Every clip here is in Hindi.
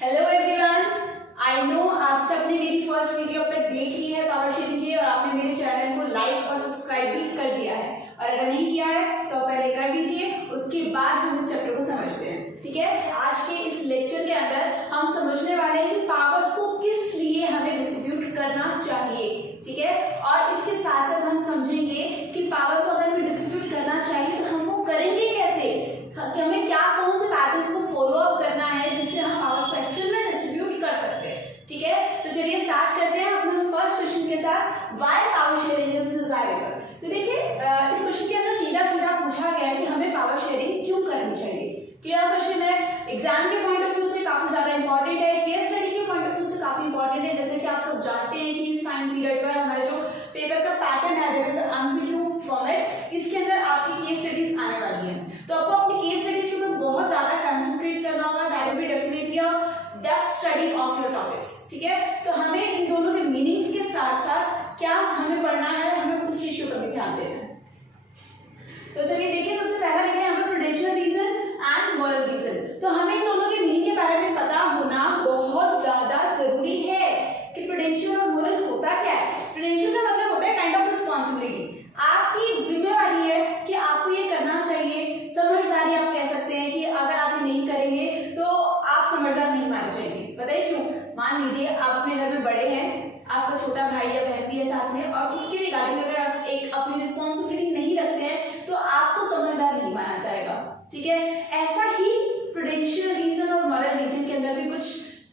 हेलो एवरीवन, आई नो आप सबने मेरी फर्स्ट वीडियो अब तक देख ली है पावर शेयरिंग की और आपने मेरे चैनल को लाइक और सब्सक्राइब भी कर दिया है। और अगर नहीं किया है तो पहले कर दीजिए, उसके बाद हम इस चैप्टर को समझते हैं। ठीक है, आज के इस लेक्चर के अंदर हम समझने वाले हैं कि पावर्स को किस लिए हमें डिस्ट्रीब्यूट करना चाहिए। ठीक है, और इसके साथ साथ हम समझेंगे कि पावर को अगर हमें डिस्ट्रीब्यूट करना चाहिए तो हम वो करेंगे कैसे, कि हमें क्या कौन से पैटर्न्स को फॉलो अप करना है जिससे हम पावर स्पेक्ट्रम में डिस्ट्रीब्यूट कर सकते हैं। ठीक है, तो चलिए स्टार्ट करते हैं अपने फर्स्ट क्वेश्चन के साथ, why power sharing is desirable. तो देखिए इस क्वेश्चन के अंदर सीधा सीधा पूछा गया है कि हमें पावर शेयरिंग क्यों करनी चाहिए। क्लियर क्वेश्चन है, एग्जाम के पॉइंट ऑफ व्यू से काफी ज्यादा इंपॉर्टेंट है, केस स्टडी के पॉइंट ऑफ व्यू से काफी इंपॉर्टेंट है। जैसे कि आप सब जानते हैं कि इस टाइम पीरियड पर हमारे जो पेपर का पैटर्न है दैट इज एमसीक्यू फॉर्मेट, इसके अंदर आपकी केस स्टडीज आने वाली है। तो आपको अपनी केस स्टडीज के ऊपर बहुत ज्यादा कंसंट्रेट करना होगा, that will be definitely a depth study of your topics. ठीक है, तो हमें इन दोनों के मीनिंग्स के साथ साथ क्या हमें पढ़ना है, हमें उस चीज पर भी ध्यान देना है। तो चलिए देखिए, सबसे पहला लिखा है यहाँ पर prudential reason and moral reason. तो हमें इन दोनों के मीनिंग के बारे में पता होना बहुत ज्यादा जरूरी है कि प्रूडेंशियल और मॉरल होता क्या है। प्रूडेंशियल का मतलब होता है काइंड ऑफ रिस्पॉन्सिबिलिटी, आपकी जिम्मेवारी है कि आपको ये करना चाहिए। समझदारी आप कह सकते हैं कि अगर आप ये नहीं करेंगे तो आप समझदार नहीं माने जाएंगे। बताइए क्यों? मान लीजिए आप अपने घर में बड़े हैं, आपका छोटा भाई या बहन भी है साथ में, और उसके रिगार्डिंग अगर आप एक अपनी रिस्पॉन्सिबिलिटी नहीं रखते हैं तो आपको समझदार नहीं माना जाएगा। ठीक है, ऐसा ही प्रूडेंशियल रीजन और मॉरल रीजन के अंदर भी कुछ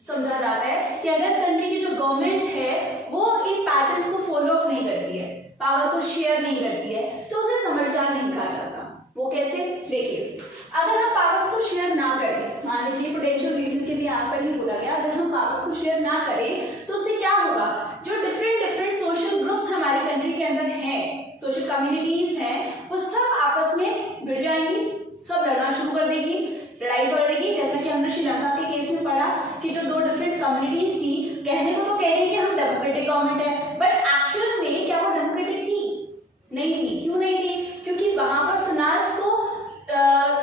समझा जाता है कि अगर कंट्री की जो गवर्नमेंट है वो इन पैटर्न्स को फॉलो अप नहीं करती है, पावर को शेयर नहीं करती है, तो उसे समझदार नहीं कहा जाता। वो कैसे? देखिए, अगर हम पावर्स को शेयर ना करें, मान लीजिए प्रूडेंशियल रीजन के लिए यहाँ पर ही बोला गया, अगर हम पावर्स को शेयर ना करें तो उससे क्या होगा, जो डिफरेंट सोशल ग्रुप्स हमारी कंट्री के अंदर हैं, सोशल कम्युनिटीज हैं, वो सब आपस में भिड़ जाएंगी, सब लड़ना शुरू कर देगी, लड़ाई बढ़ेगी। जैसा कि हमने श्रीलंका के केस में पढ़ा कि जो दो डिफरेंट कम्युनिटीज थी, कहने को तो कह रही कि हम डेमोक्रेटिक गवर्नमेंट है, बट एक्चुअल में क्या वो डेमोक्रेटिक थी? नहीं थी। क्यों नहीं थी? क्योंकि वहां पर समाज को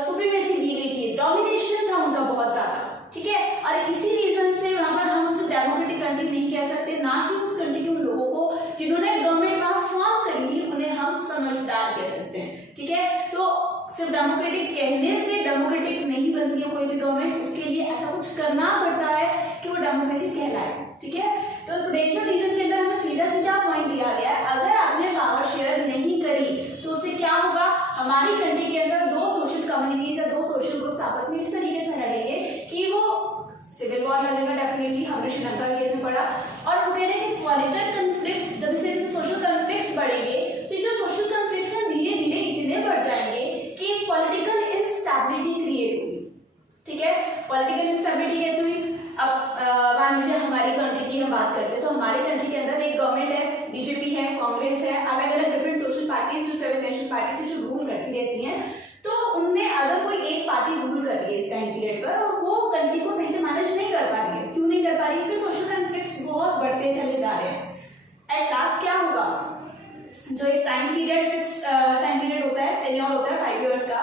सुप्रीमेसी दी गई थी, डोमिनेशन था उनका बहुत ज्यादा। ठीक है, और इसी रीजन से वहां पर हम उसे डेमोक्रेटिक कंट्री नहीं कह सकते, ना ही उस कंट्री के उन लोगों को जिन्होंने गवर्नमेंट वहां फॉर्म करी थी उन्हें हम समझदार कह सकते हैं। ठीक है, तो सिर्फ डेमोक्रेटिक कहने से डेमोक्रेटिक नहीं बनती है कोई भी गवर्नमेंट, उसके लिए ऐसा कुछ करना पड़ता है कि वो डेमोक्रेसी कहलाए। ठीक है, तो प्रूडेंशियल रीजन के अंदर हमें सीधा सीधा पॉइंट दिया गया है, अगर आपने पावर शेयर नहीं करी तो उससे क्या होगा, हमारी कंट्री के अंदर दो सोशल कम्युनिटीज या दो सोशल ग्रुप्स आपस में इस तरीके से लड़ेंगे कि वो सिविल वॉर लगेगा। डेफिनेटली हमने श्रीलंका के केस में पढ़ा, और वो कह रहे हैं कि पॉलिटिकल कन्फ्लिक्ट्स, जब से सोशल कन्फ्लिक्ट्स बढ़ेंगे तो जो सोशल कन्फ्लिक्ट्स हैं धीरे धीरे इतने बढ़ जाएंगे कि पॉलिटिकल इंस्टेबिलिटी क्रिएट होगी। ठीक है, पॉलिटिकल इंस्टेबिलिटी कैसे हुई? अब मान लीजिए हमारी कंट्री की हम बात करते हैं, तो हमारी कंट्री के अंदर एक गवर्नमेंट है, बीजेपी है, कांग्रेस है, अलग अलग डिफरेंट सोशल पार्टीज जो 7 नेशनल पार्टीज है जो रूल करती रहती हैं। तो उनमें अगर कोई एक पार्टी रूल कर रही है इस टाइम पीरियड पर और वो कंट्री को सही से मैनेज नहीं कर पा रही है, क्यों नहीं कर पा रही है? क्योंकि सोशल कन्फ्लिक्ट्स बहुत बढ़ते चले जा रहे हैं। एट लास्ट क्या होगा, जो एक टाइम पीरियड होता है, टेन्योर होता है 5 इयर्स का,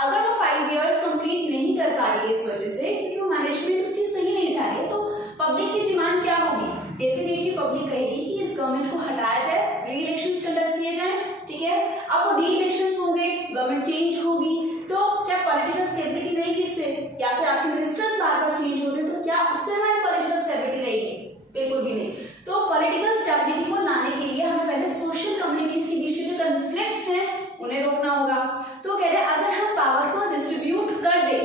अगर वो 5 इयर्स कंप्लीट नहीं कर पा रही है इस वजह से क्योंकि वो मैनेजमेंट उसकी सही नहीं जा रही है, तो पब्लिक की डिमांड क्या होगी? डेफिनेटली पब्लिक कहेगी कि इस गवर्नमेंट को हटाया जाए, री इलेक्शंस कंडक्ट किए जाएं। ठीक है, अब वो री इलेक्शंस होंगे, गवर्नमेंट चेंज होगी, तो क्या पॉलिटिकल स्टेबिलिटी रहेगी इससे? या फिर आपके मिनिस्टर्स बार बार चेंज हो रहे हैं तो क्या उससे हमारी पॉलिटिकल स्टेबिलिटी रहेगी? बिल्कुल भी नहीं। तो पॉलिटिकल स्टेबिलिटी को लाने के लिए हमें पहले सोशल कम्युनिटीज के बीच के जो कन्फ्लिक्ट्स हैं उन्हें रोकना होगा। तो कह रहे हैं अगर हम पावर को डिस्ट्रीब्यूट कर दे,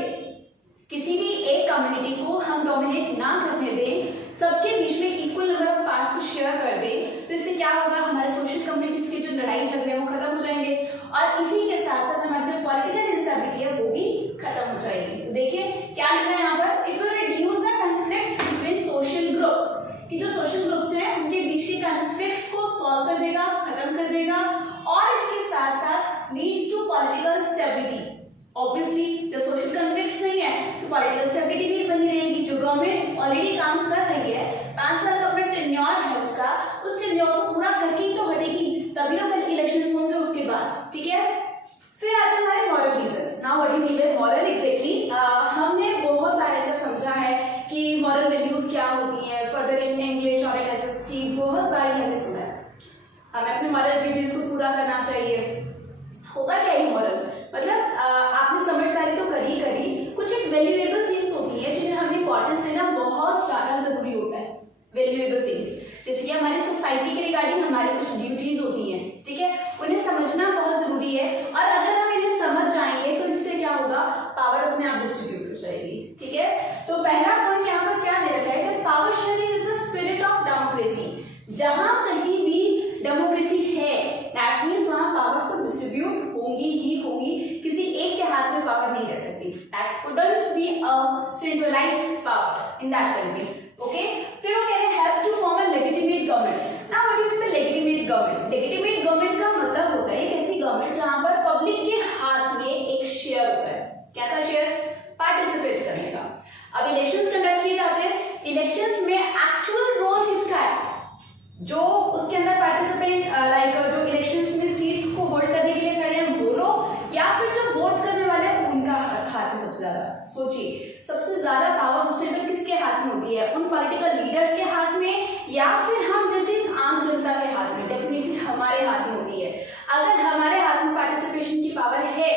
किसी भी एक कम्युनिटी को हम डोमिनेट ना करने दें, सबके बीच में इक्वल नंबर ऑफ पार्ट्स को शेयर कर दें, तो इससे क्या होगा, हमारे सोशल कम्युनिटीज के जो लड़ाई झगड़े हैं वो खत्म हो जाएंगे, और इसी के साथ साथ हमारी जो पॉलिटिकल इंस्टेबिलिटी है वो भी खत्म हो जाएगी। तो देखिए क्या लिखा है यहाँ पर, it will reduce the conflicts between social groups, कि जो सोशल ग्रुप्स हैं उनके बीच के कन्फ्लिक्ट्स को सॉल्व कर देगा, खत्म कर देगा, और इसके साथ साथ leads to political stability. Obviously जब सोशल कन्फ्लिक्ट्स नहीं है तो पॉलिटिकल स्टेबिलिटी भी बनी रहेगी। जो गवर्नमेंट ऑलरेडी काम कर रही है, 5 साल का अपना टेन्योर है उसका, उस टेन्योर को पूरा करके ही तो हटेगी, तभी तो कल इलेक्शंस होंगे उसके बाद। ठीक है, फिर आते हैं हमारे moral reasons. Now what do you mean bye moral exactly? हमने बहुत बार ऐसा समझा है कि मॉरल वैल्यूएबल थिंग्स, जैसे कि हमारी सोसाइटी के रिगार्डिंग हमारी कुछ ड्यूटीज होती हैं, ठीक है, उन्हें समझना बहुत जरूरी है। और अगर हम इन्हें समझ जाएंगे तो इससे क्या होगा, पावर अपने आप डिस्ट्रीब्यूट हो जाएगी, ठीक है। तो पहला पॉइंट यहाँ पर क्या दे रखा है कि power sharing is the spirit of democracy. जहां कहीं भी डेमोक्रेसी है दैट मींस वहां पावर्स तो डिस्ट्रीब्यूट होंगी ही होंगी, किसी एक के हाथ में पावर नहीं रह सकती। That couldn't be a centralised power in that country, okay. फिर वो कह रहे हैं help to form a legitimate government. Now what do you mean by legitimate government? Legitimate government का मतलब होता है एक ऐसी गवर्नमेंट जहां पर पब्लिक के हाथ में एक शेयर होता है। कैसा शेयर? पार्टिसिपेट करने का। अब इलेक्शंस कंडक्ट किए जाते हैं, इलेक्शंस में एक्चुअल रोल किसका है? जो उसके अंदर पार्टिसिपेंट लाइक जो इलेक्शंस में सीट्स को होल्ड करने के लिए खड़े हैं वो लोग, या फिर जो वोट करने वाले हैं उनका हाथ में सबसे ज्यादा। सोचिए सबसे ज्यादा पावर उस टाइम पर किसके हाथ में होती है? उन पॉलिटिकल लीडर्स के हाथ में, या फिर हम जैसे आम जनता के हाथ में? डेफिनेटली हमारे हाथ में होती है। अगर हमारे हाथ में पार्टिसिपेशन की पावर है,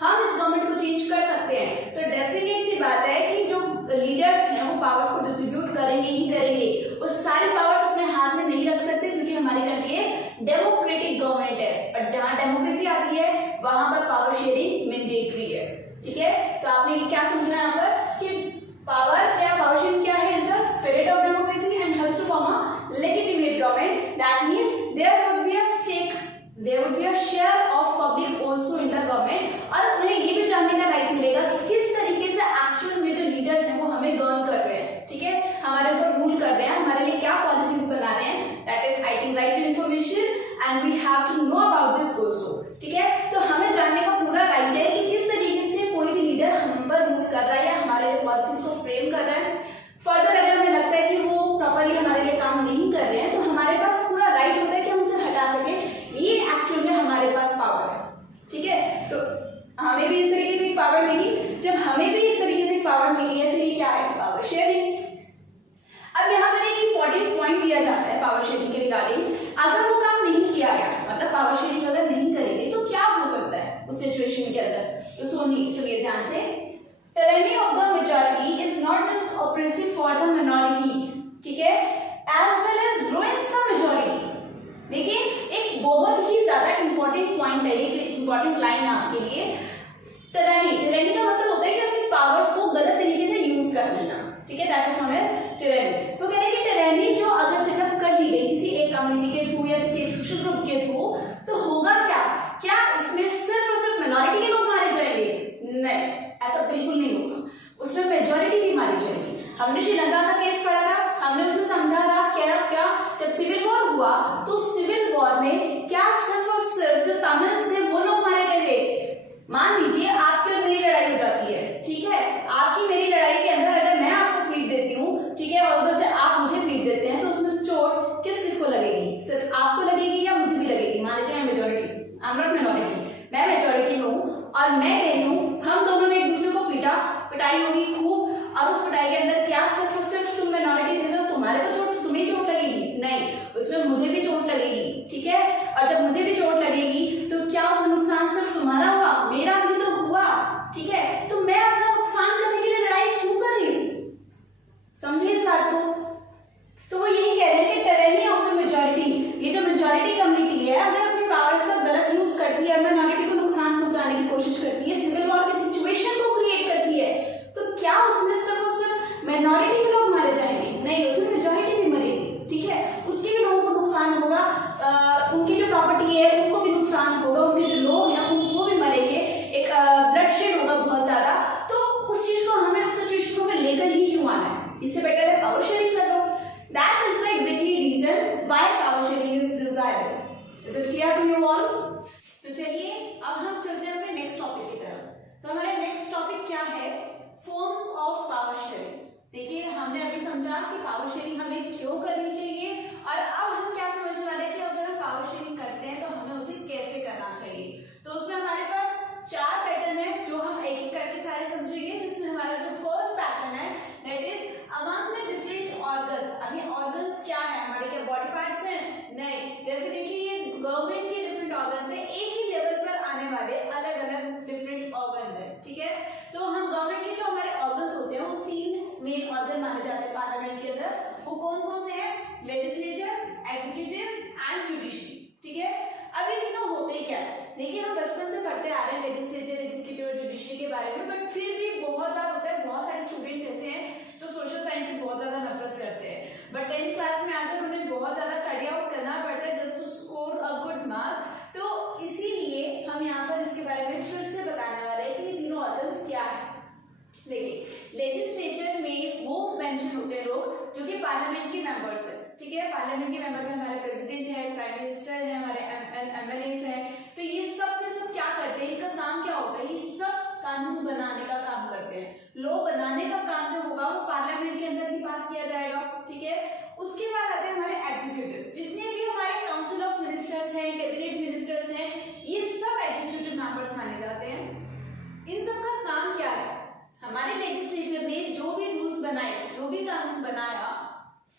हम इस गवर्नमेंट को चेंज कर सकते हैं, तो डेफिनेट सी बात है कि जो लीडर्स हैं वो पावर्स को डिस्ट्रीब्यूट करेंगे ही करेंगे। वो सारी पावर्स अपने हाथ में नहीं रख सकते क्योंकि हमारी कंट्री एक डेमोक्रेटिक गवर्नमेंट है। बट जहां डेमोक्रेसी आती है वहां पर पावर शेयरिंग मैंडेटरी है, ठीक है। तो आपने क्या समझना यहाँ पर कि पावर शेयरिंग क्या है? Is the spirit of democracy and helps to form a legitimate government. That means there would be a stake, there would be a share of public also in the government. और उन्हें ये भी जानने का राइट मिलेगा कि किस तरीके से एक्चुअल में जो लीडर्स हैं वो हमें गवर्न कर रहे हैं, ठीक है, हमारे ऊपर रूल कर रहे हैं, हमारे लिए क्या पॉलिसीज बना रहे हैं। That is I think right to information and we have to know about this also, ठीक है। तो हमें जानने का पूरा राइट है कि किस तरीके से कोई भी लीडर हम पर रूल कर रहा है या हमारे लिए पॉलिसीज को फ्रेम कर रहा है। फर्दर अगर हमें लगता है कि वो प्रॉपर्ली हमारे लिए काम नहीं कर रहे हैं तो हमारे पास पूरा राइट होता है कि हम उसे हटा सकें। ये एक्चुअल में हमारे पास पावर है, ठीक है। तो हमें भी इस तरीके से पावर मिली। जब हमें भी इस तरीके से पावर मिली है तो ये क्या है? Power sharing. अब यहाँ पर एक इंपॉर्टेंट पॉइंट दिया जाता है पावर शेयरिंग के रिगार्डिंग। अगर वो काम नहीं किया गया, मतलब पावर शेयरिंग अगर नहीं करेंगे तो क्या हो सकता है उस सिचुएशन के अंदर? तो सुनिए ध्यान से। tyranny of the majority is not just oppressive for the minority, ठीक है, as well as ruins the majority। देखिए एक बहुत ही ज्यादा इंपॉर्टेंट पॉइंट है, एक इंपॉर्टेंट लाइन आपके लिए। tyranny का मतलब होता है कि अपनी पावर्स को गलत तरीके से यूज कर लेना, ठीक है, that is known as tyranny। तो कह रहे हैं कि tyranny जो अगर सेटअप कर दी गई किसी एक कम्युनिटी के थ्रू या किसी एक सोशल ग्रुप के थ्रू, तो होगा क्या? क्या इसमें सिर्फ और सिर्फ माइनॉरिटी के लोग मारे जाएंगे? नहीं, ऐसा बिल्कुल नहीं होगा। उसमें मेजॉरिटी भी मारी जाएगी। हमने श्रीलंका का केस पढ़ा था, हमने उसमें समझा था क्या जब सिविल वॉर हुआ तो सिविल वॉर में क्या सिर्फ और सिर्फ जो तमिल्स थे वो लोग मारे गए थे। मान लीजिए आपकी और मेरी लड़ाई हो जाती है, ठीक है, आपकी मेरी लड़ाई के अंदर अगर मैं आपको पीट देती हूँ, ठीक है, और उधर से आप मुझे पीट देते हैं, तो उसमें चोट किस किस को लगेगी? सिर्फ आपको लगेगी या मुझे भी लगेगी? मान लीजिए majority, I am not minority, मैं मेजोरिटी में हूँ और मैं कह रही हूँ हम दोनों ने एक दूसरे को पीटा, पिटाई होगी खूब, और उस पिटाई के अंदर क्या सिर्फ और सिर्फ तुम माइनॉरिटी थे तो तुम्हारे को चोट, तुम्हें चोट लगेगी? नहीं, उसमें मुझे भी चोट लगेगी, ठीक है। और जब मुझे भी चोट लगेगी तो क्या उसमें नुकसान सिर्फ तुम्हारा हुआ? मेरा भी तो हुआ, ठीक है। तो मैं अपना नुकसान करने के लिए लड़ाई क्यों कर रही हूँ? समझे इस बात को? तो वो यही कह रहे हैं कि tyranny of the majority, ये जो मेजॉरिटी कम्युनिटी है अगर अपनी पावर्स का गलत यूज करती है, माइनॉरिटी को नुकसान पहुंचाने की कोशिश करती है, सिविल वॉर की सिचुएशन को क्रिएट करती है, तो क्या उसमें सिर्फ और सिर्फ माइनॉरिटी के लोग मारे जाएंगे? नहीं, उसमें मेजॉरिटी भी मरेगी, ठीक है, उसके भी लोगों को नुकसान होगा, उनकी जो प्रॉपर्टी है उनको भी नुकसान होगा, उनके जो लोग हैं उनको भी मरेंगे, एक ब्लडशेड होगा बहुत ज्यादा। तो उस चीज को हमें, उस सिचुएशन को हमें लेकर ही क्यों आना है? इससे बेटर है पावर शेयरिंग कर लो। That is the exactly reason why power sharing is desirable. Is it clear to you all? तो चलिए अब हम चलते हैं अपने नेक्स्ट टॉपिक की तरफ। तो हमारा नेक्स्ट टॉपिक क्या है? Forms of power sharing. देखिए हमने अभी समझा कि पावर शेयरिंग हमें क्यों करनी चाहिए, और अब हम क्या समझने वाले हैं कि अगर हम पावर शेयरिंग करते हैं तो हमें उसे कैसे करना चाहिए। तो उसमें हमारे पास 4 पैटर्न है जो हम एक एक करके सारे समझेंगे, जिसमें हमारा जो फर्स्ट पैटर्न है that is among the different organs. अभी ऑर्गन्स क्या है? हमारे क्या बॉडी पार्ट्स हैं? नहीं, डेफिनेटली ये गवर्नमेंट के डिफरेंट ऑर्गन्स है, एक ही लेवल पर आने वाले अलग अलग डिफरेंट ऑर्गन्स है, ठीक है। तो हम गवर्नमेंट के जो हमारे ऑर्गन्स होते हैं वो 3 मेन ऑर्गन माने जाते हैं पार्लियामेंट के के अंदर, वो कौन कौन से हैं? Legislature, executive and judiciary. ठीक है, अब ये तीनों होते क्या है? देखिए हम बचपन से पढ़ते आ रहे हैं लेजिस्लेचर, एग्जीक्यूटिव और जुडिशरी के बारे में, बट फिर भी बहुत बार होता है, बहुत सारे स्टूडेंट्स ऐसे हैं जो सोशल साइंस से बहुत ज्यादा नफरत करते हैं, बट 10th क्लास में आकर उन्हें बहुत ज्यादा स्टडी आउट करना पड़ता है just to score a good mark. तो इसीलिए हम यहाँ पर इसके बारे में फिर से बताने वाले हैं कि ये तीनों ऑर्गन्स क्या है। देखिए लेजिस्लेचर में वो मेंशन होते हैं लोग जो कि पार्लियामेंट के मेंबर्स है। ठीक है, पार्लियामेंट के मेंबर में हमारे प्रेसिडेंट है, प्राइम मिनिस्टर है, हमारे एमएलएस हैं। तो ये सब के सब क्या करते हैं, इनका काम क्या होता है? ये सब कानून बनाने का काम करते हैं। लॉ बनाने का काम जो होगा वो पार्लियामेंट के अंदर ही पास किया जाएगा। ठीक है, उसके बाद आते हैं हमारे एग्जीक्यूटिव्स। जितने भी हमारे काउंसिल ऑफ मिनिस्टर्स हैं, कैबिनेट मिनिस्टर्स हैं, ये सब एग्जीक्यूटिव मेंबर्स माने जाते हैं। इन सब का काम क्या है? हमारे लेजिस्लेचर ने जो भी रूल्स बनाए, जो भी कानून बनाया,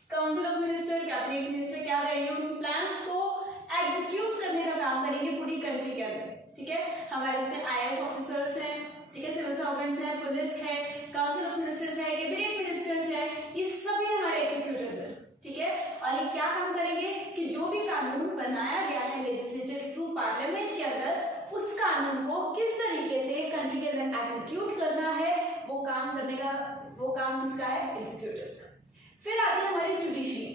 council of minister, cabinet minister क्या करेंगे? उन प्लान्स को एग्जीक्यूट करने का काम करेंगे पूरी कंट्री के अंदर। ठीक है, हमारे जितने आईएएस ऑफिसर्स हैं, ठीक है, सिविल सर्वेंट्स हैं, पुलिस है, काउंसिल ऑफ मिनिस्टर्स है, कैबिनेट मिनिस्टर्स है, ये सभी हमारे एग्जीक्यूटिव्स हैं। ठीक है, और ये क्या काम करेंगे कि जो भी कानून बनाया गया है लेजिस्लेचर थ्रू पार्लियामेंट के अंदर, उस कानून को किस तरीके से कंट्री के अंदर एग्जीक्यूट करना है, वो काम करने का, वो काम किसका है? एग्जीक्यूटिव्स का। फिर आती है हमारी जुडिशरी।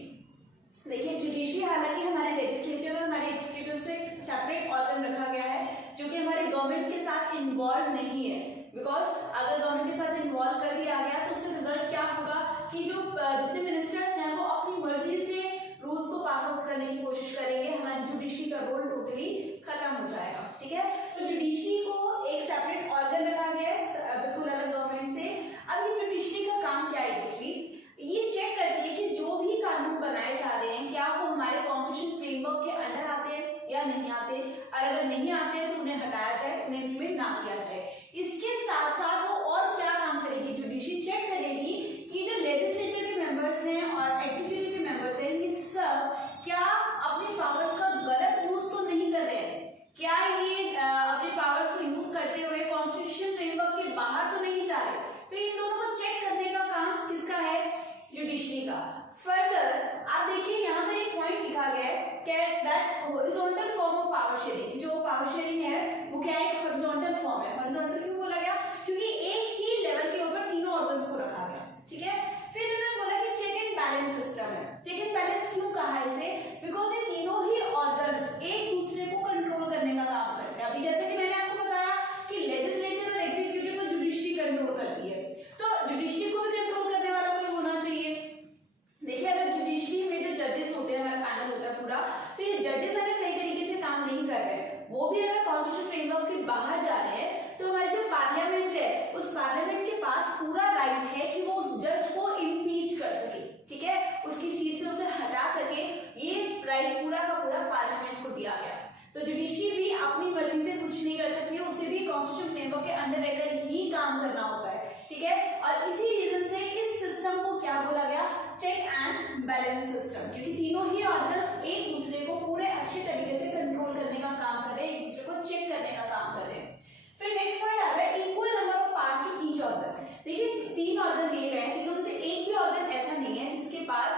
देखिए जुडिशरी हालांकि हमारे लेजिस्लेचर और हमारे एग्जीक्यूटिव से सेपरेट ऑर्गन रखा गया है जो कि हमारे गवर्नमेंट के साथ इन्वॉल्व नहीं है, बिकॉज अगर गवर्नमेंट के साथ इन्वॉल्व कर दिया गया तो उससे रिजल्ट क्या होगा कि जो जितने मिनिस्टर्स हैं वो अपनी मर्जी से रूल्स को पास आउट करने की कोशिश करेंगे, हमारी जुडिशरी का रोल टोटली खत्म हो जाएगा। ठीक है, तो जुडिशरी को एक सेपरेट ऑर्गन रखा गया है बिल्कुल अलग गवर्नमेंट से। अब ये जुडिशरी का काम क्या है एग्जैक्टली? ये चेक करती है कि जो भी कानून बनाए जा रहे हैं क्या वो हमारे कॉन्स्टिट्यूशन फ्रेमवर्क के अंडर आते हैं या नहीं आते, और अगर नहीं आते हैं तो उन्हें हटाया जाए, उन्हें इम्प्लीमेंट ना किया जाए। इसके साथ साथ वो और क्या काम करेगी? जुडिशरी चेक करेगी कि जो लेजिस्लेचर के मेंबर्स हैं और एग्जीक्यूटिव के मेंबर्स हैं, ये सब क्या अपने पावर्स का गलत यूज तो नहीं कर रहे हैं, क्या ये अपने पावर्स को यूज करते हुए कॉन्स्टिट्यूशन फ्रेमवर्क के बाहर तो नहीं जा रहे। तो इन दोनों को चेक करने का काम किसका है? जुडिशरी का। फर्दर आप देखिए यहाँ पर एक पॉइंट लिखा गया है that horizontal form of power sharing. जो पावर शेयरिंग है वो क्या है? एक हॉरिजॉन्टल फॉर्म है। हॉरिजॉन्टल क्यों बोला गया? क्योंकि एक ही लेवल के ऊपर तीनों ऑर्गन्स को रखा गया। ठीक है, फिर इन्होंने बोला कि चेक एंड बैलेंस सिस्टम है। चेक एंड बैलेंस क्यों कहा है इसे? बिकॉज ये तीनों ही ऑर्गन्स एक दूसरे को कंट्रोल करने का काम करते हैं। अभी जैसे कि मैंने आपको बताया कि लेजिस्लेचर और एग्जीक्यूटिव को जुडिशरी कंट्रोल करती है, तो जुडिशरी को भी कंट्रोल करने वाला कोई होना चाहिए। देखिए अगर जुडिशरी में जो जजेस होते हैं, हमारा पैनल होता है पूरा, तो ये जजेस अगर सही तरीके से काम नहीं कर रहे हैं, वो भी अगर कॉन्स्टिट्यूशन फ्रेमवर्क के बाहर जा रहे हैं, तो हमारी जो पार्लियामेंट है उस पार्लियामेंट के पास पूरा राइट है कि वो उस जज को इम्पीच कर सके। ठीक है, उसकी सीट से उसे हटा सके, ये राइट पूरा का पूरा पार्लियामेंट को दिया गया। तो जुडिशरी भी अपनी मर्जी से कुछ नहीं कर सकती है, उसे भी कॉन्स्टिट्यूशन फ्रेमवर्क के अंडर रहकर ही काम करना होता है। ठीक है, और इसी रीजन से इस सिस्टम को क्या बोला गया? चेक एंड बैलेंस सिस्टम, क्योंकि तीनों ही ऑर्गन्स एक दूसरे को पूरे अच्छे तरीके से कंट्रोल करने का काम कर रहे हैं, एक दूसरे को चेक करने का काम कर रहे हैं। फिर नेक्स्ट पॉइंट आता है equal number of parts to each organ. देखिए 3 ऑर्गन दिए गए हैं, तीनों में से एक भी ऑर्गन ऐसा नहीं है जिसके पास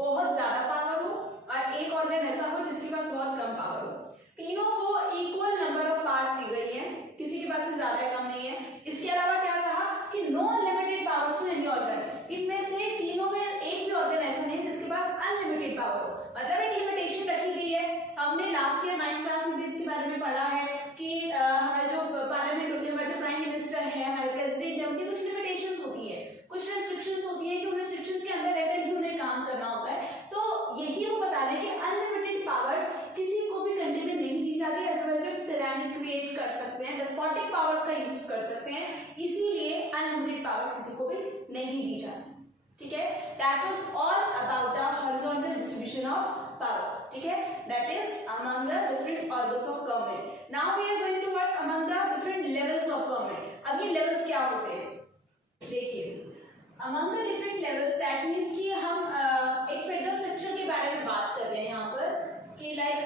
बहुत ज्यादा पावर हो और एक ऑर्गन ऐसा हो जिसके पास बहुत कम पावर हो। तीनों को इक्वल नंबर ऑफ पार्ट्स दी गई है, किसी के पास ज्यादा या कम नहीं है। इसके अलावा क्या कहा कि no limited powers to any organ. इनमें से तीनों में एक भी ऑर्गन ऐसा नहीं जिसके पास अनलिमिटेड पावर हो, मतलब एक लिमिटेशन रखी गई है। हमने लास्ट ईयर 9th क्लास में इसके बारे में पढ़ा है कि हमारे जो पार्लियामेंट होती है, हमारे जो प्राइम मिनिस्टर है, हमारे प्रेसिडेंट है, उनकी कुछ लिमिटेशंस होती है, कुछ रेस्ट्रिक्शंस होती है कि उन रेस्ट्रिक्शंस के अंदर रहकर ही उन्हें काम करना होता है। तो यही वो बता रहे हैं कि अनलिमिटेड पावर्स किसी को भी कंट्री में नहीं दी जाती, अदरवाइज वो टायरानी क्रिएट कर सकते हैं, डेस्पोटिक पावर्स का यूज कर सकते हैं, इसीलिए अनलिमिटेड पावर्स किसी को भी नहीं दी जाती। ठीक है, that was all about the horizontal distribution of power. ठीक है, that is among the different organs of government. Now we are going towards among the different levels of government. अब ये लेवल्स क्या होते हैं? देखिए among the different levels that means कि हम एक फेडरल स्ट्रक्चर के बारे में बात कर रहे हैं यहाँ पर कि लाइक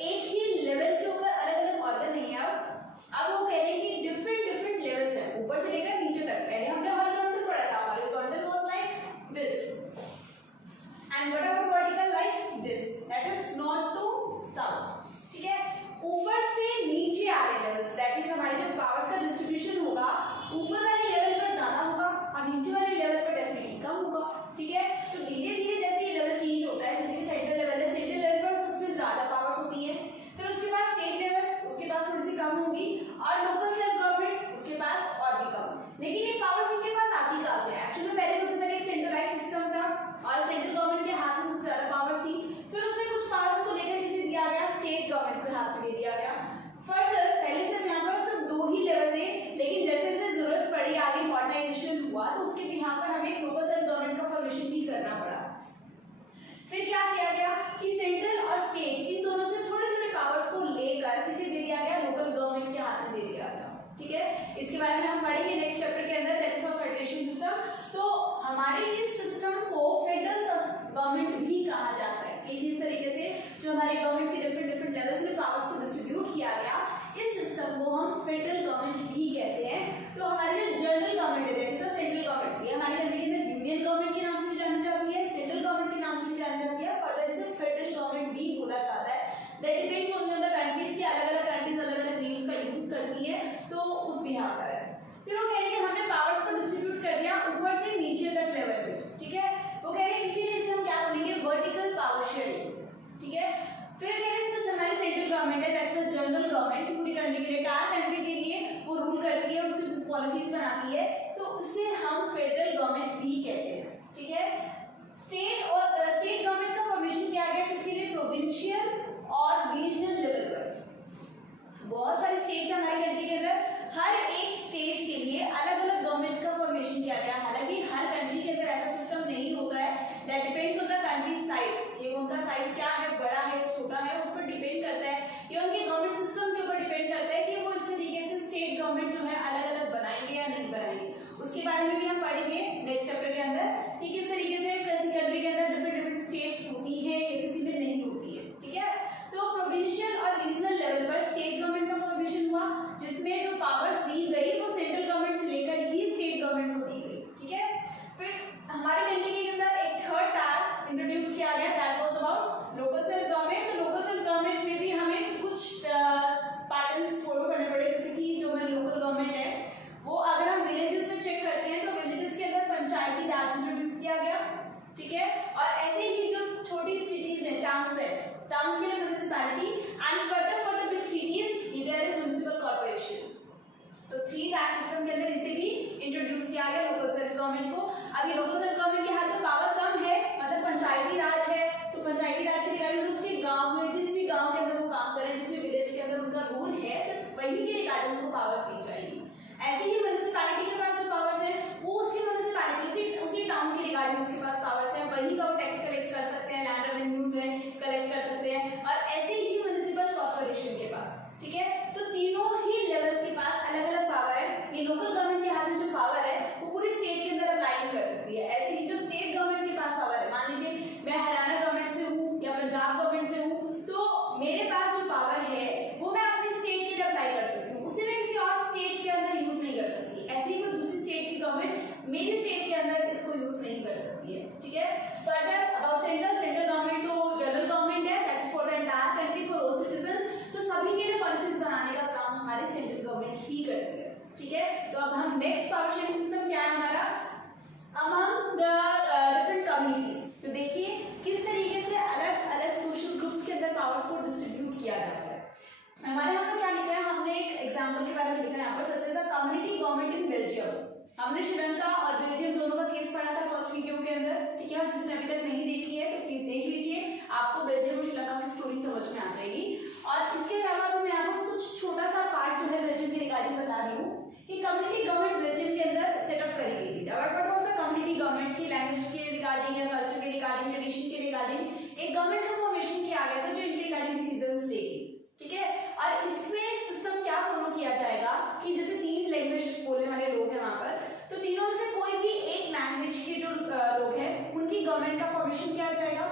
एक ही लेवल के ऊपर अलग अलग ऑर्गन नहीं है। अब वो कह रहे हैं कि डिफरेंट लेवल्स हैं, ऊपर से लेकर नीचे तक। पहले हमने हॉरिजॉन्टल पढ़ा था, हॉरिजॉन्टल वाज लाइक दिस, हमारे इस सिस्टम को फेडरल गवर्नमेंट भी कहा जाता है। कि जिस तरीके से जो हमारी गवर्नमेंट के डिफरेंट लेवल्स में पावर्स को डिस्ट्रीब्यूट किया गया, इस सिस्टम को हम फेडरल गवर्नमेंट भी कहते हैं। तो हमारी जो जनरल गवर्नमेंट है that is the central government, ये हमारी कंट्री में यूनियन गवर्नमेंट के नाम से भी जानी जाती है, सेंट्रल गवर्नमेंट के नाम से भी जानी जाती है, फर्दर इसे फेडरल गवर्नमेंट भी बोला जाता है। That depends on the countries की, अलग-अलग कंट्रीज अलग-अलग नेम्स का यूज करती है, तो उस बिहाफ पर है। फिर वो कह रहे हैं कि हमने पावर्स को डिस्ट्रीब्यूट कर दिया ऊपर से नीचे तक लेवल पे, ठीक है। वो कह रहे हैं इसीलिए इसे हम क्या बोलेंगे, वर्टिकल पावर शेयरिंग, ठीक है। फिर कह रहे हैं तो हमारी सेंट्रल गवर्नमेंट है that is the general government, पूरी कंट्री के लिए, टार कंट्री के लिए वो रूल करती है, उसकी पॉलिसीज बनाती है, तो उसे हम फेडरल गवर्नमेंट भी कहते हैं, ठीक है। स्टेट गवर्नमेंट का फॉर्मेशन किया गया किसके लिए, प्रोविंशियल और रीजनल लेवल पर। बहुत सारे स्टेट्स हैं हमारी कंट्री के अंदर, हर एक स्टेट के लिए अलग अलग गवर्नमेंट का फॉर्मेशन किया गया। हालांकि हर कंट्री के अंदर ऐसा सिस्टम नहीं होता है, that depends on the country size, कि उनका साइज क्या है, बड़ा है छोटा है, उस पर डिपेंड करता है, या उनके गवर्नमेंट सिस्टम के ऊपर डिपेंड करता है कि वो इस तरीके से स्टेट गवर्नमेंट जो है अलग अलग बनाएंगे या नहीं बनाएंगे। उसके बारे में भी हम पढ़ेंगे नेक्स्ट चैप्टर के अंदर कि किस तरीके से किसी कंट्री के अंदर डिफरेंट स्टेट्स होती है या किसी में नहीं होती है, ठीक है। तो प्रोविंशियल और रीजनल लेवल पर स्टेट गवर्नमेंट का फॉर्मेशन हुआ, जिसमें जो पावर्स दी गई वो सेंट्रल गवर्नमेंट से लेकर ही स्टेट गवर्नमेंट को दी गई, ठीक है। फिर हमारी कंट्री के अंदर एक थर्ड टायर इंट्रोड्यूस किया गया, that was about local self government. तो लोकल सेल्फ गवर्नमेंट में भी हमें कुछ पैटर्न्स फॉलो करने पड़े, जैसे कि जो हमारी लोकल गवर्नमेंट है वो अगर हम विलेजेस में चेक करते हैं तो विलेजेस के अंदर पंचायती राज इंट्रोड्यूस किया गया, ठीक है। और ऐसे ही जो छोटी सिटीज हैं, टाउन्स है, टाउन्स के लिए municipality, and for the big cities there is municipal corporation. तो 3 टायर सिस्टम के अंदर इसे भी इंट्रोड्यूस किया गया लोकल सेल्फ गवर्नमेंट को। अभी लोकल सेल्फ गवर्नमेंट के हाथ में पावर कम है, मतलब पंचायती राज है, तो पंचायती राज के रिगार्डिंग उसके गांव में, जिस भी गांव के अंदर वो काम करें, जिस भी विलेज के अंदर उनका रूल है, सिर्फ वही के रिगार्डिंग उनको पावर दी जाएगी। ऐसे ही म्युनिसिपैलिटी के पास जो पावर्स है वो उसकी म्युनिसिपैलिटी उसी टाउन के रिगार्डिंग उसके पास पावर्स है, वही का वो टैक्स कलेक्ट कर सकते हैं, लैंड रेवेन्यूज है कलेक्ट कर सकते हैं, और ऐसे ही म्युनिसिपल कॉर्पोरेशन के पास, ठीक है। तो तीनों ही लेवल्स के पास अलग अलग पावर है। ये लोकल गवर्नमेंट के हाथ में जो पावर है वो पूरी स्टेट के अंदर अप्लाई नहीं कर सकती है। ऐसे ही जो स्टेट गवर्नमेंट के पास पावर है, मान लीजिए मैं हरियाणा गवर्नमेंट से हूँ या पंजाब गवर्नमेंट से हूँ, तो मेरे पास जो पावर है वो मैं अपनी स्टेट के लिए अप्लाई कर सकती हूँ, उसे मैं किसी और स्टेट के अंदर यूज नहीं कर सकती। ऐसे ही कोई दूसरी स्टेट की गवर्नमेंट मेरी स्टेट के अंदर इसको यूज नहीं कर सकती है, ठीक है। फर्दर अबाउट सेंट्रल गवर्नमेंट तो जनरल गवर्नमेंट है, that is for the entire country for all citizens. तो सभी के लिए पॉलिसीज बनाने का काम हमारी सेंट्रल गवर्नमेंट ही करती है, ठीक है। तो अब हम नेक्स्ट पावर शेयरिंग सिस्टम क्या है हमारा, अमंग द डिफरेंट कम्युनिटीज। तो देखिए किस तरीके से अलग अलग सोशल ग्रुप्स के अंदर पावर्स को डिस्ट्रीब्यूट किया जाता है। हमारे यहाँ पर क्या लिखा है, हमने एक एग्जाम्पल के बारे में लिखा है यहाँ पर, such as a community government in Belgium. हमने श्रीलंका और बेल्जियम दोनों का केस पढ़ा था फर्स्ट वीडियो के अंदर, ठीक है। और जिसने अभी तक नहीं देखी है तो प्लीज देख लीजिए, आपको बेल्जियम और श्रीलंका की स्टोरी समझ में आ जाएगी। और इसके अलावा भी मैं आपको कुछ छोटा सा पार्ट जो है बेल्जियम के रिगार्डिंग बता रही हूँ कि कम्युनिटी गवर्नमेंट बेल्जियम के अंदर सेटअप करी गई थी। What was the community government की लैंग्वेज के रिगार्डिंग या कल्चर के रिगार्डिंग, ट्रेडिशन के रिगार्डिंग एक गवर्नमेंट का फॉर्मेशन किया गया था जो इनके रिगार्डिंग डिसीजंस लेगी, ठीक है। और इसमें सिस्टम क्या फॉलो किया जाएगा कि जैसे 3 लैंग्वेज बोलने वाले लोग हैं वहां पर, तो तीनों में से कोई भी एक लैंग्वेज के जो लोग हैं उनकी गवर्नमेंट का फॉर्मेशन किया जाएगा,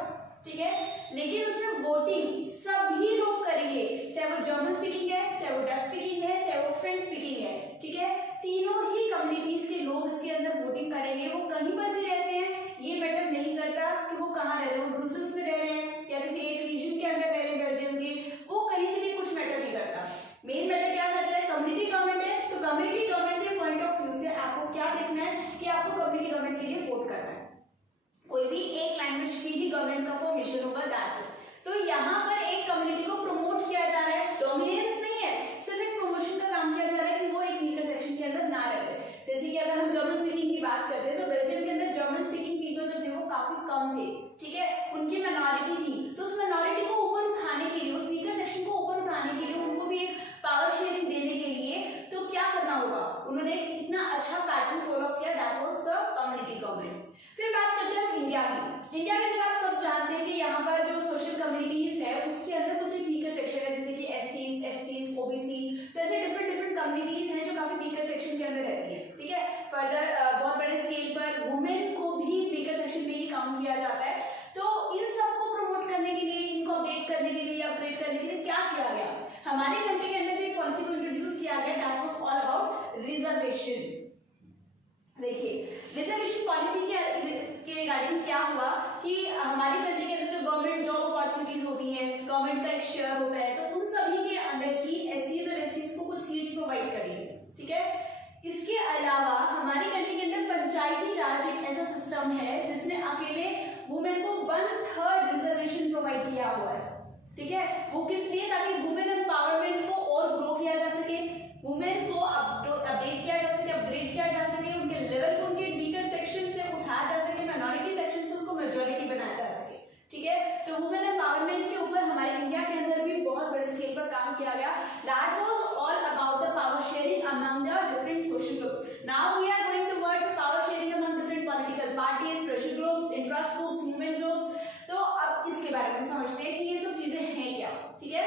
ठीक है। लेकिन उसमें वोटिंग सभी लोग करेंगे, चाहे वो जर्मन स्पीकिंग है, चाहे वो डच स्पीकिंग है, चाहे वो फ्रेंच स्पीकिंग है, ठीक है। तीनों ही कम्युनिटीज के लोग इसके अंदर वोटिंग करेंगे। वो कहीं पर भी रहते हैं, ये मैटर नहीं करता कि वो कहाँ रह रहे हैं, ब्रुसेल्स में रह रहे हैं या किसी एक रीजन के अंदर रह रहे हैं बेल्जियम के, वो कहीं से भी कुछ मैटर नहीं करता। मेन मैटर क्या करता है, कम्युनिटी गवर्नमेंट है, तो कम्युनिटी गवर्नमेंट के पॉइंट ऑफ व्यू से आपको क्या देखना है कि आपको कम्युनिटी गवर्नमेंट के लिए वोट करना है। कोई भी एक लैंग्वेज की ही गवर्नमेंट का फॉर्मेशन होगा, दैट्स इट। तो यहाँ पर एक कम्युनिटी को प्रमोट किया जा रहा है, डोमिनेंस नहीं है, सिर्फ एक प्रमोशन का काम किया जा रहा है कि वो एक वीकर सेक्शन के अंदर ना रह जाए। जैसे कि अगर हम जर्मन स्पीकिंग की बात करते हैं तो बेल्जियम के अंदर जर्मन स्पीकिंग पीपल जो थे वो काफी कम थे, ठीक है, उनकी माइनॉरिटी थी। तो उस माइनॉरिटी को ऊपर उठाने के लिए, उस वीकर सेक्शन को ऊपर उठाने के लिए, उनको भी एक पावर शेयरिंग देने के लिए तो क्या करना होगा, उन्होंने इतना अच्छा पैटर्न फॉलो किया, that was the community government. फिर बात करते हैं इंडिया की। इंडिया के अंदर आप सब जानते हैं कि यहाँ पर जो सोशल कम्युनिटीज है उसके अंदर कुछ वीकर सेक्शन है, जैसे कि एससीज, एसटीज, ओबीसी, तो ऐसे डिफरेंट कम्युनिटीज हैं जो काफी वीकर सेक्शन के अंदर रहती है, ठीक है। फर्दर बहुत बड़े स्केल पर वुमेन को भी किया गया, हमारी कंट्री के अंदर भी एक पॉलिसी को इंट्रोड्यूस किया गया, that was all about reservation. देखिए रिजर्वेशन पॉलिसी के रिगार्डिंग क्या हुआ कि हमारी कंट्री के अंदर जो गवर्नमेंट जॉब अपॉर्चुनिटीज होती हैं, गवर्नमेंट का एक शेयर होता है, तो उन सभी के अंदर की एससीज और एसटीज को कुछ सीट्स प्रोवाइड करेंगे, ठीक है। इसके अलावा हमारी कंट्री के अंदर पंचायती राज एक ऐसा सिस्टम है जिसने अकेले वुमेन को 1/3 रिजर्वेशन प्रोवाइड किया हुआ है, ठीक है। वो किस लिए? ताकि वुमेन एम्पावरमेंट को और ग्रो किया जा सके, वुमेन को अपडेट किया जा सके, अपग्रेड किया जा सके, उनके लेवल को उनके वीकर सेक्शन से उठाया जा सके, माइनॉरिटी सेक्शन से उसको मेजॉरिटी बनाया जा सके, ठीक है। तो वुमेन एम्पावरमेंट के ऊपर हमारे इंडिया के अंदर भी बहुत बड़े स्केल पर काम किया गया। That was all about the power sharing among the different social groups. Now we are going towards power sharing among different political parties, pressure groups, interest groups, movement groups. तो अब इसके बारे में समझते हैं कि ये सब चीजें हैं क्या, ठीक है।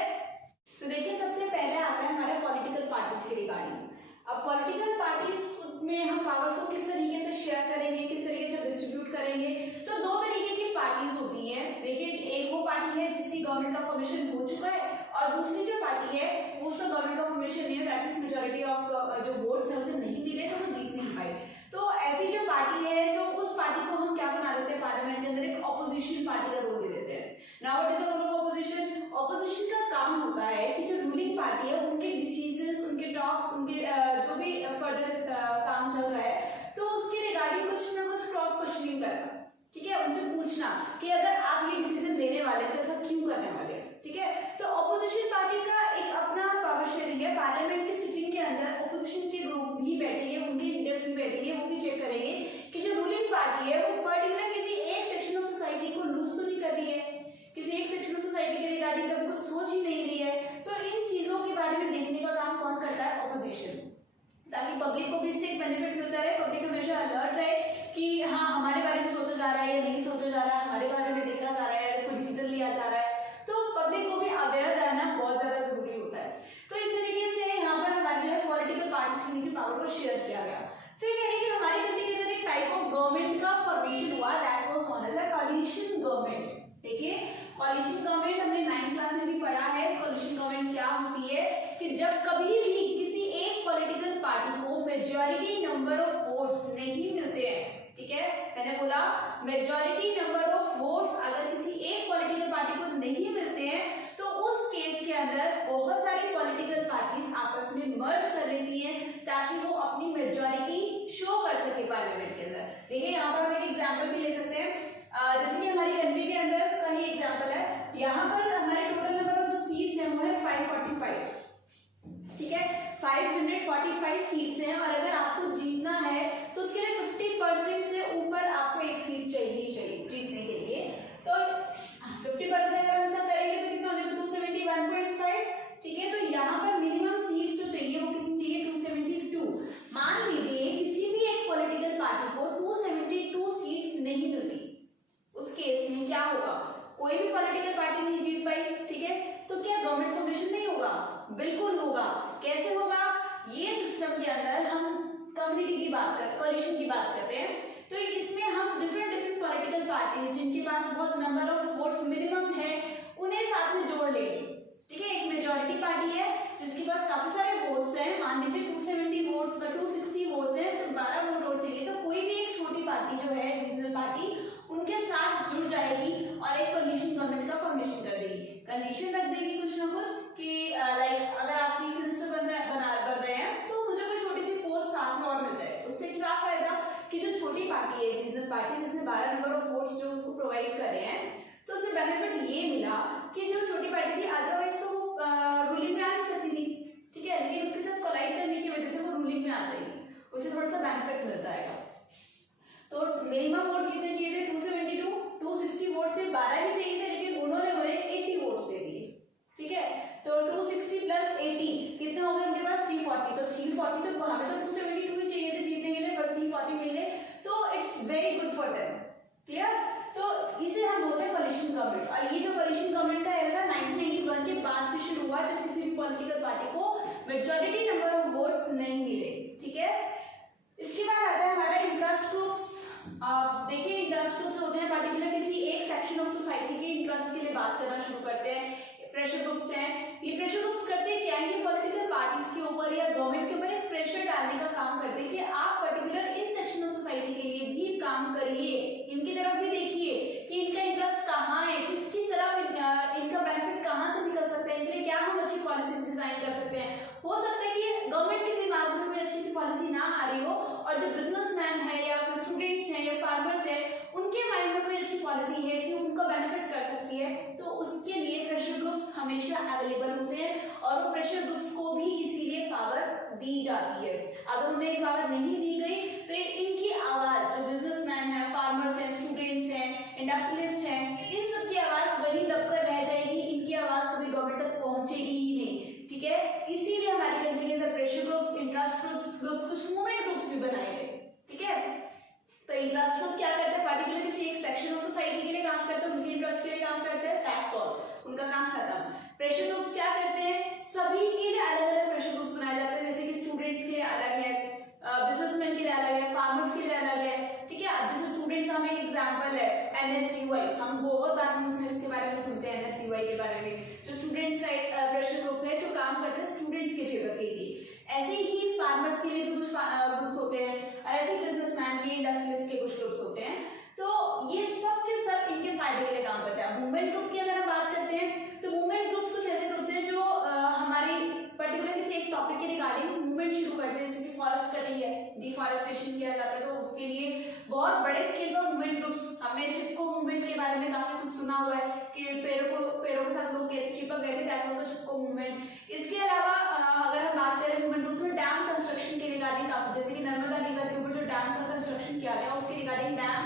तो देखिए सबसे पहले आता है हमारे पॉलिटिकल पार्टीज के रिगार्डिंग। अब पॉलिटिकल पार्टीज में हम पावर्स को किस तरीके से शेयर करेंगे, किस तरीके से डिस्ट्रीब्यूट करेंगे, तो दो तरीके की पार्टीज होती हैं। देखिए एक वो पार्टी है जिसकी गवर्नमेंट का फॉर्मेशन हो चुका है, और दूसरी जो पार्टी है वो उसका गवर्नमेंट का फॉर्मेशन नहीं है, दैट मींस मेजॉरिटी ऑफ जो वोट्स है उसे नहीं मिले तो वो जीत नहीं पाई। तो ऐसी जो पार्टी है तो उस पार्टी को हम क्या बना देते हैं पार्लियामेंट के अंदर, एक ऑपोजिशन पार्टी का रोल दे देते हैं। Now what is the role of opposition? Opposition का काम होता है कि जो रूलिंग पार्टी है उनके डिसीजंस, उनके टॉक्स, उनके जो भी फर्दर काम चल रहा है तो उसके रिगार्डिंग कुछ ना कुछ क्रॉस क्वेश्चनिंग करना, ठीक है। उनसे पूछना कि अगर आप ये डिसीजन लेने वाले हैं तो ऐसा क्यों करने वाले हैं, ठीक है। तो ऑपोजिशन पार्टी का एक अपना पावर शेयरिंग है। पार्लियामेंट की सिटिंग के अंदर ऑपोजिशन के ग्रुप भी बैठेंगे, उनके लीडर्स भी बैठेंगे, वो भी चेक करेंगे कि जो रूलिंग पार्टी है वो पर्टिकुलर किसी एक सेक्शन ऑफ सोसाइटी को लूज तो नहीं कर रही है, किसी एक सेक्शन ऑफ सोसाइटी के रिगार्डिंग कभी कुछ सोच ही नहीं रही है। तो इन चीजों के बारे में देखने का काम कौन करता है? ऑपोजिशन, ताकि पब्लिक को भी इससे एक बेनिफिट मिलता रहे, पब्लिक हमेशा अलर्ट रहे कि हाँ हमारे बारे में सोचा जा रहा है या नहीं सोचा जा रहा है, हमारे बारे में देखा जा रहा है, कोई डिसीजन लिया जा रहा है, तो पब्लिक को भी अवेयर रहना बहुत ज्यादा जरूरी होता है। तो इस तरीके से यहाँ पर हमारी जो है पॉलिटिकल पार्टीज की पावर को शेयर किया गया। फिर कह रही कि हमारी कंट्री के अंदर एक टाइप ऑफ गवर्नमेंट का फॉर्मेशन हुआ, that was known as a coalition government. देखिए कोलिशन गवर्नमेंट हमने 9th क्लास में भी पढ़ा है। कोलिशन गवर्नमेंट क्या होती है कि जब कभी भी किसी एक पॉलिटिकल पार्टी को मेजॉरिटी नंबर ऑफ वोट्स नहीं मिलते हैं, ठीक है, मैंने बोला मेजॉरिटी नंबर ऑफ वोट्स अगर किसी एक पॉलिटिकल पार्टी को नहीं मिलते हैं तो उस केस के अंदर बहुत सारी पॉलिटिकल पार्टीज आपस में मर्ज कर लेती हैं ताकि वो अपनी मेजॉरिटी शो कर सके पार्लियामेंट के अंदर। देखिए यहाँ पर हम एक एग्जाम्पल भी ले सकते हैं, जैसे कि हमारी कंट्री के अंदर का ही एग्जाम्पल है। यहाँ पर हमारे टोटल नंबर ऑफ जो सीट्स हैं वो है 545, ठीक है, 545 सीट्स हैं, और अगर आपको जीतना है तो उसके लिए 50% से ऊपर आपको एक सीट चाहिए जीतने के लिए। तो 50% अगर हम तक करेंगे तो कितना हो जाएगा? 271.5, ठीक है। तो यहाँ पर मिनिमम सीट्स जो चाहिए वो कितनी चाहिए? 272। मान लीजिए किसी भी एक पॉलिटिकल पार्टी को 272 सीट्स नहीं मिलती, उस केस में क्या होगा? कोई भी पॉलिटिकल पार्टी नहीं जीत पाई, ठीक है, तो क्या गवर्नमेंट फॉर्मेशन नहीं होगा? बिल्कुल होगा। कैसे होगा? ये सिस्टम के अंदर हम कम्युनिटी की बात करते हैं, कोलिशन की बात करते हैं, तो इसमें हम डिफरेंट पॉलिटिकल पार्टीज जिनके पास बहुत नंबर ऑफ वोट्स मिनिमम है उन्हें साथ में जोड़ लेंगे, ठीक है। एक मेजॉरिटी पार्टी है जिसके पास काफी सारे वोट्स हैं, मान लीजिए 270 वोट्स, 260 वोट्स हैं, सिर्फ 12 वोट और चाहिए, तो कोई भी एक छोटी पार्टी जो है रीजनल पार्टी उनके साथ जुड़ जाएगी और एक कोलिशन गवर्नमेंट का फॉर्मेशन कर देगी। कंडीशन रख देगी कुछ ना कुछ कि लाइक अगर आप चीफ मिनिस्टर बन रहे हैं तो मुझे कोई छोटी सी पोस्ट साथ में और मिल जाए। उससे क्या फायदा कि जो छोटी पार्टी है रीजनल पार्टी जिसने 12 नंबर ऑफ वोट्स जो उसको प्रोवाइड कर रहे हैं, तो उससे बेनिफिट ये मिला कि जो छोटी पार्टी थी अदरवाइज तो वो रूलिंग में आ नहीं सकती थी, ठीक है, लेकिन उसके साथ कोलाइड करने की वजह से वो रूलिंग में आ जाएगी, उसे थोड़ा सा बेनिफिट मिल जाएगा। तो मिनिमम वोट कितने चाहिए थे? 272, 260 वोट से 12 ही चाहिए थे, लेकिन उन्होंने उन्हें 80 वोट्स दे दिए, ठीक है। तो 260 प्लस 80 कितने हो गए उनके पास? 340। तो 340 तो हमें तो 272 ही चाहिए थे जीतने के लिए, बट 340 मिल गए, तो it's very good for them. Clear? तो इसे हम बोलते हैं कोलिशन गवर्नमेंट। और ये जो कोलिशन गवर्नमेंट का एरा 1991 के बाद से शुरू हुआ, जब किसी भी पॉलिटिकल पार्टी को मेजॉरिटी नंबर ऑफ वोट्स नहीं मिले, ठीक है। इसके बाद आता है हमारा इंटरेस्ट ग्रुप्स। देखिए इंटरेस्ट ग्रुप्स होते हैं पर्टिकुलर किसी एक सेक्शन ऑफ सोसाइटी के इंटरेस्ट के लिए बात करना शुरू करते हैं। प्रेशर ग्रुप्स हैं ये प्रेशर ग्रुप्स करते क्या है, ये पॉलिटिकल पार्टीज के ऊपर या गवर्नमेंट के ऊपर एक प्रेशर डालने का काम करते हैं कि आप particular in section of society के लिए भी काम करिए, इनकी तरफ भी देखिए कि इनका इंटरेस्ट कहाँ है, किसकी तरफ इनका बेनिफिट कहाँ से निकल सकता है, इनके लिए क्या हम अच्छी पॉलिसीज डिजाइन कर सकते हैं। हो सकता है कि गवर्नमेंट के दिमाग में कोई अच्छी सी पॉलिसी ना आ रही हो और जो बिजनेसमैन है या कोई स्टूडेंट्स हैं या फार्मर्स हैं उनके माइंड में कोई अच्छी पॉलिसी है कि उनका बेनिफिट कर सकती है, तो उसके लिए प्रेशर ग्रुप्स हमेशा अवेलेबल होते हैं और वो प्रेशर ग्रुप्स को भी इसीलिए पावर दी जाती है। अगर उन्हें पावर नहीं दी गई तो इनकी आवाज, जो बिजनेसमैन है, फार्मर्स हैं, स्टूडेंट्स हैं, इंडस्ट्रियलिस्ट हैं, इन सबकी आवाज वहीं दबकर रह जाएगी, इनकी आवाज कभी गवर्नमेंट तक पहुंचेगी ही नहीं। ठीक है, इसीलिए हमारी कंट्री के अंदर प्रेशर ग्रुप्स, इंटरेस्ट ग्रुप्स, कुछ मूवमेंट ग्रुप्स भी बनाए गए। ठीक है, तो इंटरेस्ट ग्रुप क्या करते हैं, पार्टिकुलर किसी एक सेक्शन ऑफ सोसाइटी के लिए काम करते हैं, उनके इंटरेस्ट के लिए काम करते हैं, दैट्स ऑल, उनका काम खत्म। प्रेशर ग्रुप्स क्या करते हैं, सभी के लिए अलग अलग प्रेशर ग्रुप्स बनाए जाते हैं, जैसे कि स्टूडेंट्स के लिए अलग है, बिजनेसमैन के लिए अलग है, फार्मर्स के लिए अलग है। ठीक है, अब जैसे स्टूडेंट का हम एक एग्जांपल है NSUI, हम बहुत बार न्यूज़ में इसके बारे में सुनते हैं, NSUI के बारे में, जो स्टूडेंट्स का एक प्रेशर ग्रुप है जो काम करते हैं स्टूडेंट्स के फेवर के लिए। ऐसे ही फार्मर्स के लिए भी कुछ ग्रुप्स होते हैं और ऐसे ही बिजनेसमैन के, इंडस्ट्रियलिस्ट के कुछ ग्रुप्स होते हैं। तो ये सब के सब इनके फायदे के लिए काम करते हैं। मूवमेंट ग्रुप की अगर हम बात करते हैं तो मूवमेंट ग्रुप्स कुछ ऐसे ग्रुप्स हैं जो हमारी पर्टिकुलर किसी एक टॉपिक के रिगार्डिंग मूवमेंट शुरू करते हैं, जैसे कि फॉरेस्ट कटिंग है, डिफॉरेस्टेशन किया जाता है, तो उसके लिए बहुत बड़े स्केल पर मूवमेंट ग्रुप्स, हमने चिपको मूवमेंट के बारे में काफी कुछ सुना हुआ है कि पेड़ों के साथ लोग कैसे चिपक गए थे, that was the Chipko movement. इसके अलावा अगर हम बात करें मूवमेंट ग्रुप्स में डैम कंस्ट्रक्शन के रिगार्डिंग काफी, जैसे कि नर्मदा रिवर के ऊपर जो डैम का कंस्ट्रक्शन किया गया उसके रिगार्डिंग डैम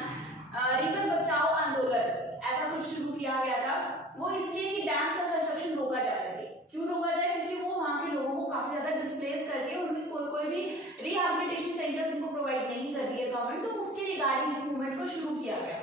रिवर बचाओ आंदोलन ऐसा कुछ शुरू किया गया था। वो इसलिए कि डैम का कंस्ट्रक्शन रोका जा सके। क्यों रोका जाए, क्योंकि वो वहाँ के लोगों को काफी ज्यादा डिस्प्लेस करके उनकी कोई भी रिहैबिलिटेशन सेंटर्स उनको प्रोवाइड नहीं कर रही है गवर्नमेंट, तो उसके रिगार्डिंग इस मूवमेंट को शुरू किया गया।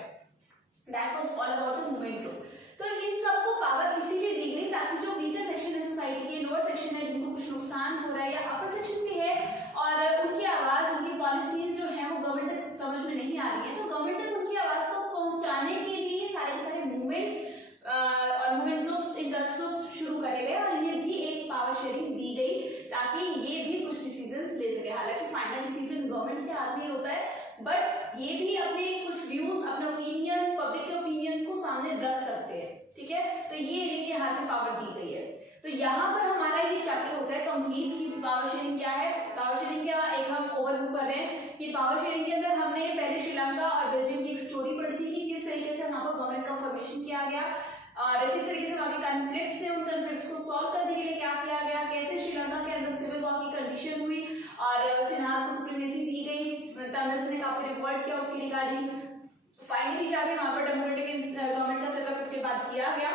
That was all about the movement group. तो इन सबको पावर इसीलिए दी गई ताकि जो वीकर सेक्शन है सोसाइटी के, लोअर सेक्शन है जिनको कुछ नुकसान हो रहा है, या अपर सेक्शन भी है और उनकी आवाज, उनकी पॉलिसीज जो है वो गवर्नमेंट तक समझ में नहीं आ रही है, तो गवर्नमेंट तक उनकी आवाज को पहुंचाने के लिए सारे मूवमेंट्स और मूवमेंट ग्रुप्स, इंटरेस्ट ग्रुप्स शुरू करे गए और इन्हें भी एक पावर शेयरिंग दी गई ताकि ये भी कुछ डिसीजंस ले सके। हालांकि फाइनल डिसीजन गवर्नमेंट के हाथ में होता है, बट ये भी अपने कुछ व्यूज, अपने ओपिनियन, पब्लिक के ओपिनियंस को सामने रख सकते हैं। ठीक है, तो ये इनके हाथ में पावर दी गई है। तो यहाँ पर हमारा ये चैप्टर होता है कंप्लीट कि पावर शेयरिंग क्या है। पावर शेयरिंग क्या, एक हम ओवरव्यू कर रहे हैं कि पावर शेयरिंग के अंदर हमने पहले श्रीलंका और बेल्जियम की एक स्टोरी पढ़ी थी कि किस तरीके से वहाँ पर गवर्नमेंट का फॉर्मेशन किया गया और किस तरीके से वहाँ के कॉन्फ्लिक्ट्स है, उन कॉन्फ्लिक्ट्स को सॉल्व करने के लिए क्या किया गया, कैसे श्रीलंका के अंदर सिविल वॉर की कंडीशन हुई और सिन्हास को सुप्रीमेसी दी गई, तमिल्स ने काफी रिवॉल्ट किया उसकी रिगार्डिंग, फाइनली जाके वहाँ पर डेमोक्रेटिक गवर्नमेंट का सेटअप उसके बाद किया गया,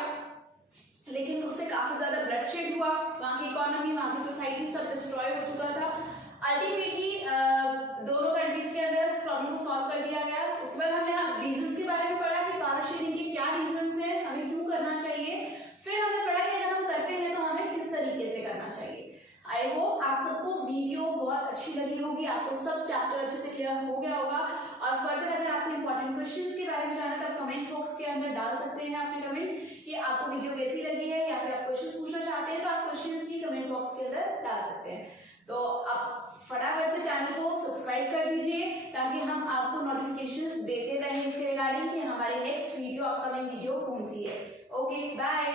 लेकिन उससे काफी ज्यादा ब्लडशेड हुआ, वहाँ की इकोनॉमी, वहाँ की सोसाइटी सब डिस्ट्रॉय हो चुका था। अल्टीमेटली दोनों कंट्रीज के अंदर प्रॉब्लम को सॉल्व कर दिया गया। उसके बाद हमने रीजंस के बारे में पढ़ा कि पावर शेयरिंग के क्या रीजंस हैं, हमें क्यों करना चाहिए, फिर हमने पढ़ा कि अगर हम करते हैं तो हमें किस तरीके से करना चाहिए। आई होप आप सबको वीडियो बहुत अच्छी लगी होगी, आपको सब चैप्टर अच्छे से क्लियर हो गया होगा और फर्दर अगर आपको इंपॉर्टेंट क्वेश्चंस के बारे में जानना है तो आप कमेंट बॉक्स के अंदर डाल सकते हैं अपने कमेंट्स कि आपको वीडियो कैसी लगी है, या फिर आप क्वेश्चंस पूछना चाहते हैं तो आप क्वेश्चंस की कमेंट बॉक्स के अंदर डाल सकते हैं। तो आप फटाफट से चैनल को सब्सक्राइब कर दीजिए ताकि हम आपको नोटिफिकेशंस देते रहें इसके रिगार्डिंग कि हमारी नेक्स्ट वीडियो, अपकमिंग वीडियो कौन सी है। Okay, bye.